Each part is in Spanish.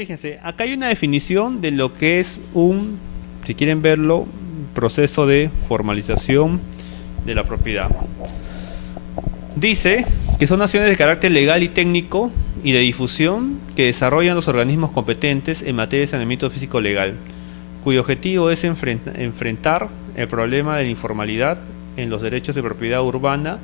Fíjense, acá hay una definición de lo que es un, si quieren verlo, proceso de formalización de la propiedad. Dice que son acciones de carácter legal y técnico y de difusión que desarrollan los organismos competentes en materia de saneamiento físico legal, cuyo objetivo es enfrentar el problema de la informalidad en los derechos de propiedad urbana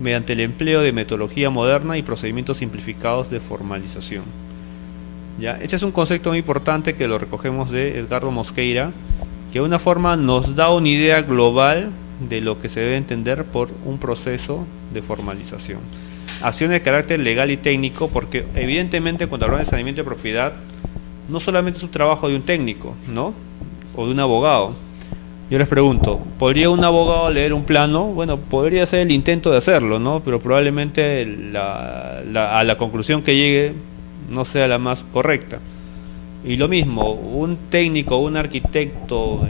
mediante el empleo de metodología moderna y procedimientos simplificados de formalización. ¿Ya? Este es un concepto muy importante que lo recogemos de Edgardo Mosqueira, que de una forma nos da una idea global de lo que se debe entender por un proceso de formalización. Acciones de carácter legal y técnico, porque evidentemente cuando hablamos de saneamiento de propiedad, no solamente es un trabajo de un técnico, ¿no? O de un abogado. Yo les pregunto, ¿podría un abogado leer un plano? Bueno, podría ser el intento de hacerlo, ¿no? Pero probablemente a la conclusión que llegue no sea la más correcta. Y lo mismo, un técnico, un arquitecto,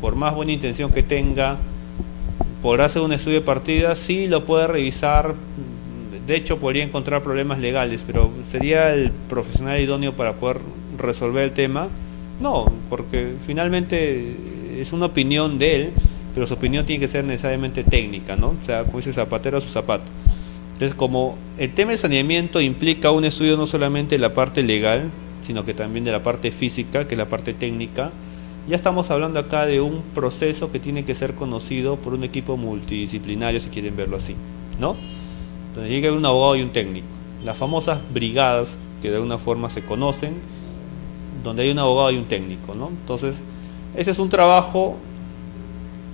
por más buena intención que tenga, podrá hacer un estudio de partida, sí lo puede revisar, de hecho podría encontrar problemas legales, pero ¿sería el profesional idóneo para poder resolver el tema? No, porque finalmente es una opinión de él, pero su opinión tiene que ser necesariamente técnica, ¿no? O sea, como dice zapatero a su zapato. Entonces, como el tema de saneamiento implica un estudio no solamente de la parte legal, sino que también de la parte física, que es la parte técnica, ya estamos hablando acá de un proceso que tiene que ser conocido por un equipo multidisciplinario, si quieren verlo así, ¿no? Donde llega un abogado y un técnico. Las famosas brigadas que de alguna forma se conocen, donde hay un abogado y un técnico, ¿no? Entonces, ese es un trabajo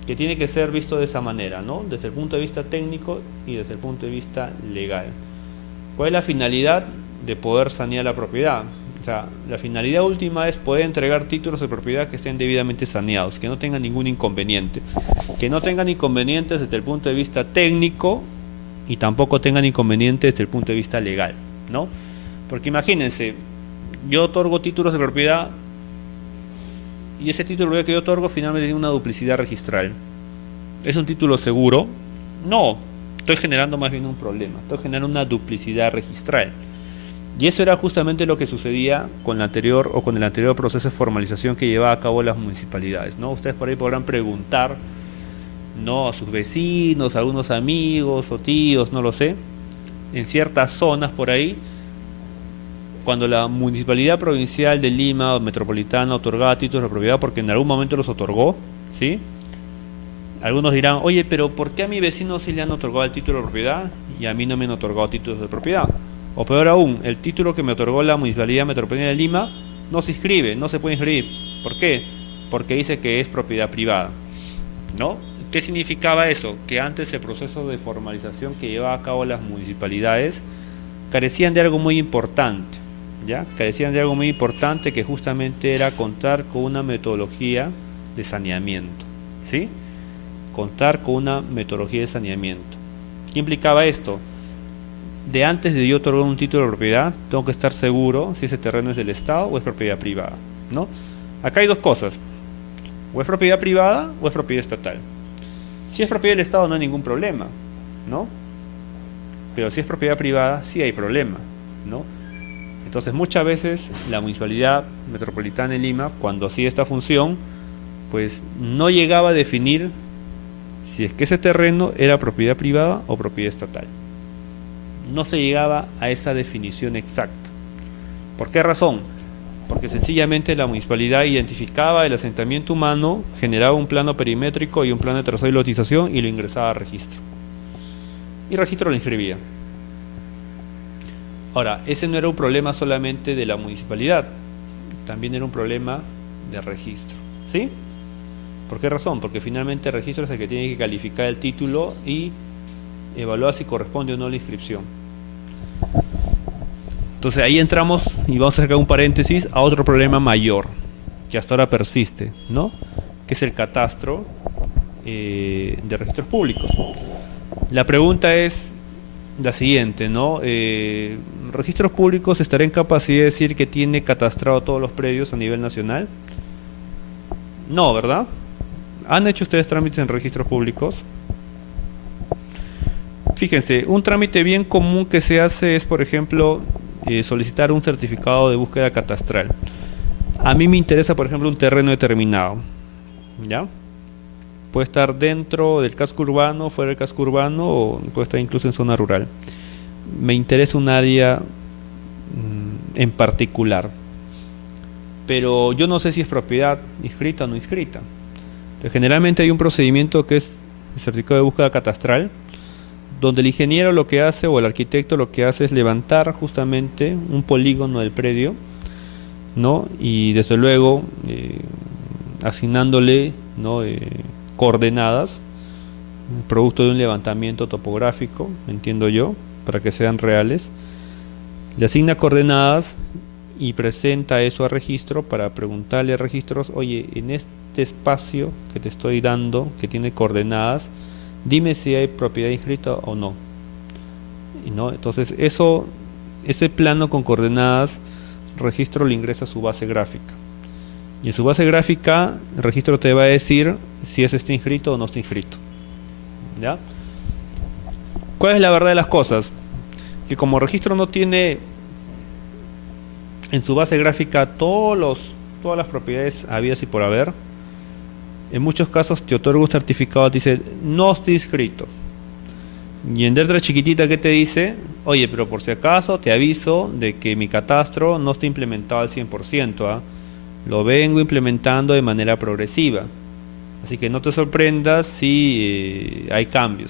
que tiene que ser visto de esa manera, ¿no? Desde el punto de vista técnico y desde el punto de vista legal. ¿Cuál es la finalidad de poder sanear la propiedad? O sea, la finalidad última es poder entregar títulos de propiedad que estén debidamente saneados, que no tengan ningún inconveniente, que no tengan inconvenientes desde el punto de vista técnico y tampoco tengan inconvenientes desde el punto de vista legal, ¿no? Porque imagínense, yo otorgo títulos de propiedad y ese título que yo otorgo finalmente tiene una duplicidad registral. ¿Es un título seguro? No, estoy generando más bien un problema, estoy generando una duplicidad registral. Y eso era justamente lo que sucedía con la anterior o con el anterior proceso de formalización que llevaba a cabo las municipalidades, ¿no? Ustedes por ahí podrán preguntar, ¿no?, a sus vecinos, a algunos amigos o tíos, no lo sé, en ciertas zonas por ahí, cuando la Municipalidad Provincial de Lima o Metropolitana otorgaba títulos de propiedad, porque en algún momento los otorgó, ¿sí? Algunos dirán, oye, pero ¿por qué a mi vecino sí le han otorgado el título de propiedad y a mí no me han otorgado títulos de propiedad? O peor aún, el título que me otorgó la Municipalidad Metropolitana de Lima no se inscribe, no se puede inscribir. ¿Por qué? Porque dice que es propiedad privada, ¿no? ¿Qué significaba eso? Que antes el proceso de formalización que llevaba a cabo las municipalidades carecían de algo muy importante, ¿ya? Carecían de algo muy importante, que justamente era contar con una metodología de saneamiento, ¿sí? Contar con una metodología de saneamiento. ¿Qué implicaba esto? De antes de yo otorgar un título de propiedad, tengo que estar seguro si ese terreno es del Estado o es propiedad privada, ¿no? Acá hay dos cosas, o es propiedad privada o es propiedad estatal. Si es propiedad del Estado no hay ningún problema, ¿no? Pero si es propiedad privada sí hay problema, ¿no? Entonces muchas veces la Municipalidad Metropolitana de Lima, cuando hacía esta función, pues no llegaba a definir si es que ese terreno era propiedad privada o propiedad estatal. No se llegaba a esa definición exacta. ¿Por qué razón? Porque sencillamente la municipalidad identificaba el asentamiento humano, generaba un plano perimétrico y un plano de trazado y lotización y lo ingresaba a registro. Y registro lo inscribía. Ahora, ese no era un problema solamente de la municipalidad, también era un problema de registro, ¿sí? ¿Por qué razón? Porque finalmente el registro es el que tiene que calificar el título y evaluar si corresponde o no la inscripción. Entonces ahí entramos, y vamos a sacar un paréntesis, a otro problema mayor, que hasta ahora persiste, ¿no? Que es el catastro de registros públicos. La pregunta es la siguiente, ¿no? ¿Registros públicos estará en capacidad de decir que tiene catastrado todos los predios a nivel nacional? No, ¿verdad? ¿Han hecho ustedes trámites en registros públicos? Fíjense, un trámite bien común que se hace es, por ejemplo, solicitar un certificado de búsqueda catastral. A mí me interesa, por ejemplo, un terreno determinado, ¿ya? Puede estar dentro del casco urbano, fuera del casco urbano, o puede estar incluso en zona rural. Me interesa un área en particular, pero yo no sé si es propiedad inscrita o no inscrita. Entonces, generalmente hay un procedimiento que es el certificado de búsqueda catastral, donde el ingeniero lo que hace o el arquitecto lo que hace es levantar justamente un polígono del predio, ¿no? Y desde luego asignándole, ¿no? Coordenadas, producto de un levantamiento topográfico, entiendo yo, para que sean reales. Le asigna coordenadas y presenta eso a registro para preguntarle a registros, oye, en este espacio que te estoy dando, que tiene coordenadas, dime si hay propiedad inscrita o no. ¿No? Entonces ese plano con coordenadas, registro le ingresa a su base gráfica. Y en su base gráfica, el registro te va a decir si eso está inscrito o no está inscrito. ¿Ya? ¿Cuál es la verdad de las cosas? Que como registro no tiene en su base gráfica todas las propiedades habidas y por haber, en muchos casos te otorga un certificado, te dice no está inscrito. Y en letra chiquitita que te dice, oye, pero por si acaso te aviso de que mi catastro no está implementado al 100%, ¿ah? Lo vengo implementando de manera progresiva. Así que no te sorprendas si hay cambios.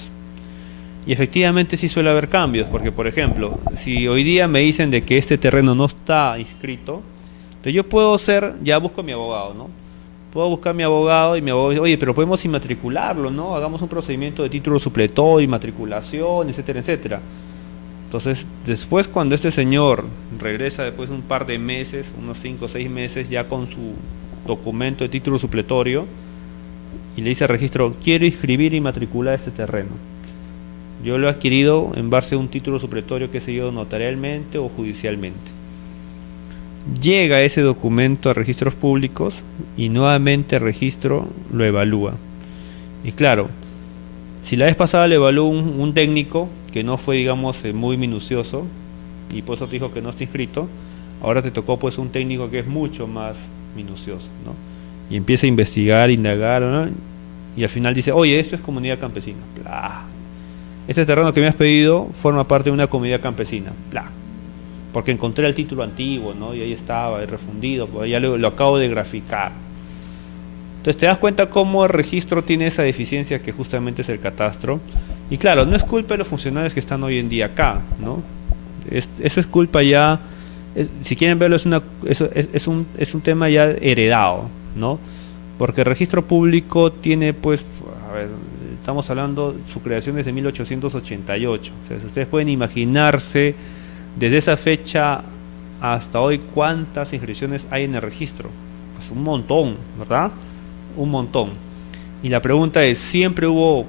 Y efectivamente sí suele haber cambios, porque por ejemplo, si hoy día me dicen de que este terreno no está inscrito, entonces yo puedo ya busco a mi abogado, ¿no? Puedo buscar a mi abogado y mi abogado dice, oye, pero podemos inmatricularlo, ¿no? Hagamos un procedimiento de título supletorio, inmatriculación, etcétera, etcétera. Entonces, después cuando este señor regresa después de un par de meses, unos 5 o 6 meses, ya con su documento de título supletorio, y le dice al registro, quiero inscribir y matricular este terreno. Yo lo he adquirido en base a un título supletorio que se dio notarialmente o judicialmente. Llega ese documento a registros públicos y nuevamente el registro lo evalúa. Y claro, si la vez pasada le evaluó un técnico que no fue, digamos, muy minucioso y por eso te dijo que no está inscrito, ahora te tocó pues un técnico que es mucho más minucioso, ¿no? Y empieza a investigar, indagar, ¿no? Y al final dice, oye, esto es comunidad campesina. Blah. Este terreno que me has pedido forma parte de una comunidad campesina. Blah. Porque encontré el título antiguo, ¿no? Y ahí estaba, refundido, pues ya lo acabo de graficar. Entonces te das cuenta cómo el registro tiene esa deficiencia que justamente es el catastro. Y claro, no es culpa de los funcionarios que están hoy en día acá, ¿no? Eso es culpa ya, si quieren verlo, es un tema ya heredado, ¿no? Porque el registro público tiene, pues, a ver, estamos hablando, su creación es de 1888. O sea, si ustedes pueden imaginarse desde esa fecha hasta hoy cuántas inscripciones hay en el registro. Pues un montón, ¿verdad? Un montón. Y la pregunta es, ¿siempre hubo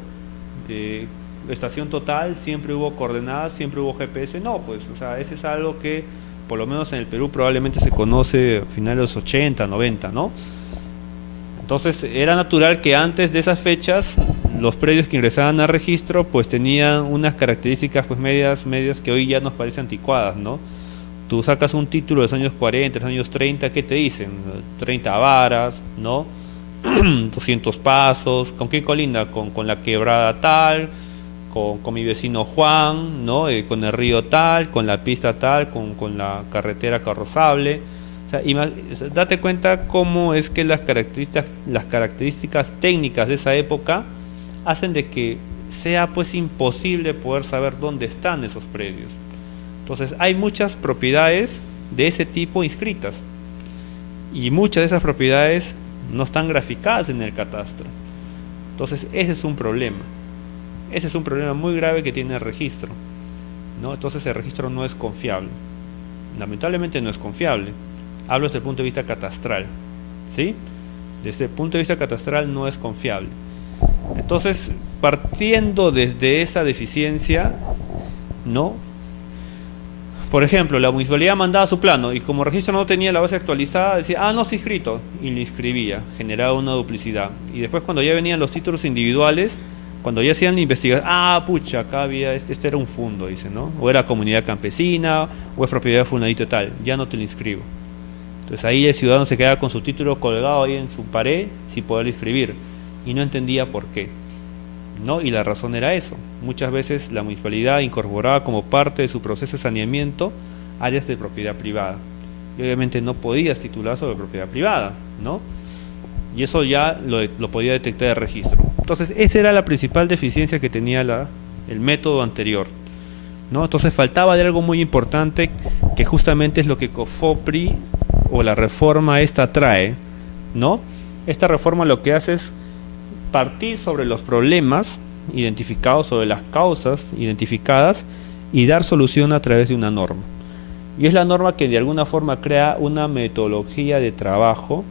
estación total? ¿Siempre hubo coordenadas? ¿Siempre hubo GPS? No, pues, o sea, eso es algo que por lo menos en el Perú probablemente se conoce a finales de los 80, 90, ¿no? Entonces era natural que antes de esas fechas los predios que ingresaban al registro pues tenían unas características pues medias que hoy ya nos parecen anticuadas, ¿no? Tú sacas un título de los años 40, de los años 30, ¿qué te dicen? 30 varas, ¿no? 200 pasos, ¿con qué colinda? Con la quebrada tal, con mi vecino Juan, ¿no? Con el río tal, con la pista tal, con la carretera carrozable. O sea, date cuenta cómo es que las características técnicas de esa época hacen de que sea pues imposible poder saber dónde están esos predios. Entonces hay muchas propiedades de ese tipo inscritas y muchas de esas propiedades no están graficadas en el catastro. Entonces ese es un problema muy grave que tiene el registro, ¿no? Entonces el registro no es confiable, lamentablemente no es confiable. Hablo desde el punto de vista catastral, ¿sí? Desde el punto de vista catastral no es confiable. Entonces, partiendo desde esa deficiencia, ¿no? Por ejemplo, la municipalidad mandaba su plano y como el registro no tenía la base actualizada, decía, no está inscrito, y lo inscribía, generaba una duplicidad. Y después cuando ya venían los títulos individuales, Cuando ya hacían la investigación, pucha, acá había, este era un fundo, dice, ¿no? O era comunidad campesina, o es propiedad de fulanito tal, ya no te lo inscribo. Entonces ahí el ciudadano se quedaba con su título colgado ahí en su pared sin poder inscribir, y no entendía por qué, ¿no? Y la razón era eso. Muchas veces la municipalidad incorporaba como parte de su proceso de saneamiento áreas de propiedad privada. Y obviamente no podías titular sobre propiedad privada, ¿no? Y eso ya lo podía detectar el registro. Entonces esa era la principal deficiencia que tenía el método anterior, ¿no? Entonces faltaba de algo muy importante, que justamente es lo que COFOPRI o la reforma esta trae, ¿no? Esta reforma lo que hace es partir sobre los problemas identificados, sobre las causas identificadas, y dar solución a través de una norma. Y es la norma que de alguna forma crea una metodología de trabajo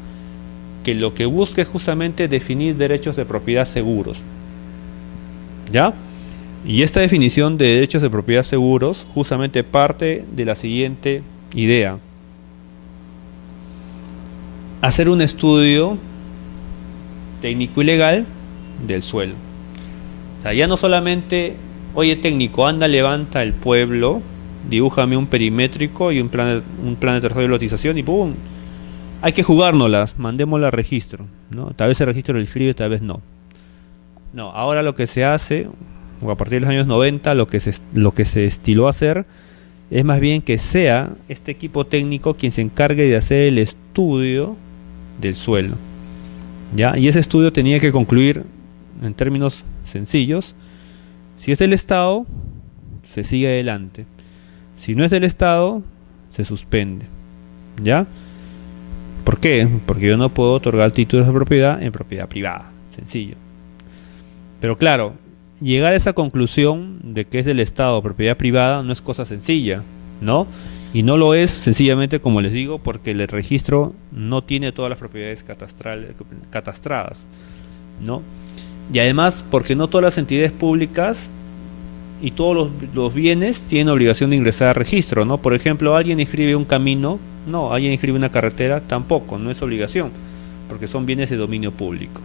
que lo que busca es justamente definir derechos de propiedad seguros, ¿ya? Y esta definición de derechos de propiedad seguros justamente parte de la siguiente idea: hacer un estudio técnico y legal del suelo. O sea, ya no solamente, oye técnico, anda, levanta el pueblo, dibújame un perimétrico y un plan de trabajo de lotización y ¡pum! Hay que jugárnoslas, mandémosla a registro, ¿no? Tal vez el registro lo inscribe, tal vez no. No, ahora lo que se hace, o a partir de los años 90, lo que se estiló a hacer, es más bien que sea este equipo técnico quien se encargue de hacer el estudio del suelo, ¿ya? Y ese estudio tenía que concluir, en términos sencillos: si es del Estado, se sigue adelante; si no es del Estado, se suspende, ¿ya? ¿Por qué? Porque yo no puedo otorgar títulos de propiedad en propiedad privada, sencillo. Pero claro, llegar a esa conclusión de que es del Estado o propiedad privada no es cosa sencilla, ¿no? Y no lo es sencillamente, como les digo, porque el registro no tiene todas las propiedades catastradas, ¿no? Y además porque no todas las entidades públicas y todos los bienes tienen obligación de ingresar al registro, ¿no? Por ejemplo, alguien inscribe un camino, no; alguien inscribe una carretera, tampoco, no es obligación, porque son bienes de dominio público.